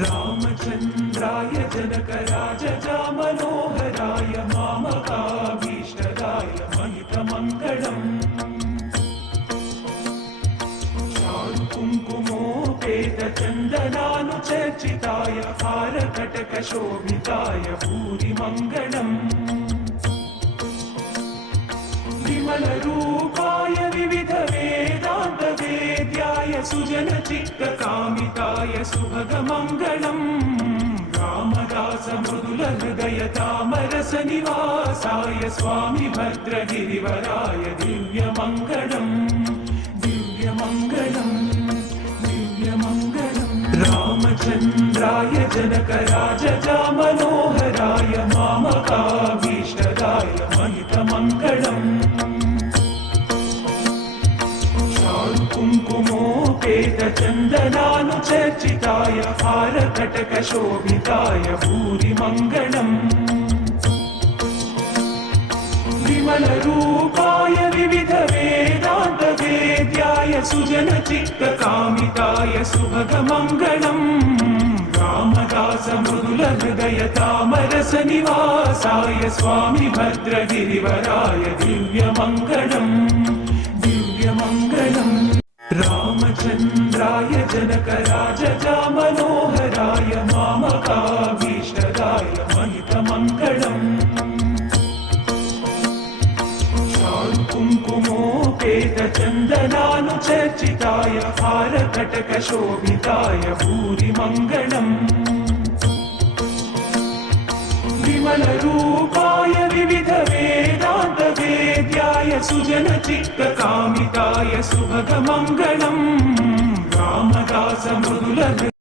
रामचन्द्राय जनकराजजामनोहराय मामकाभीष्टदाय महितमङ्गलम् चारुकुङ्कुमोपेतचन्दनानुचर्चिताय हारकटकशोभिताय भूरिमङ्गलम् विमलरूपाय विविधवेदान्तवेद्याय सुजनचित्तकामिताय सुभगमङ्गलम् Ramdas मृदुलहृदयतामरसनिवासाय Swami भद्रगिरिवराय दिव्यमङ्गलम् दिव्यमङ्गलम् दिव्यमङ्गलम् रामचन्द्राय जनकराजजामनोहराय मामकाभीष्टदाय महितमङ्गलम् चारुकुङ्कुमोपेतचन्दनानुचर्चिताय हारकटकशोभिताय भूरिमङ्गलम् विमलरूपाय विविधवेदान्तवेद्याय सुजनचित्तकामिताय सुभगमङ्गलम् Ramdas मृदुलहृदयतामरसनिवासाय Swami भद्रगिरिवराय दिव्यमङ्गलम् दिव्यमङ्गलम् रामचन्द्राय जनकराजजामनोहराय मामकाभीष्टदाय महितमङ्गलम् चारुकुङ्कुमोपेतचन्दनानुचर्चिताय हारकटकशोभिताय भूरिमङ्गलम् विमलरूपाय विविधवेदान्तवेद्याय सुजनचित्तकामिताय सुभगमङ्गलम् Ramdas मृदुलहृदय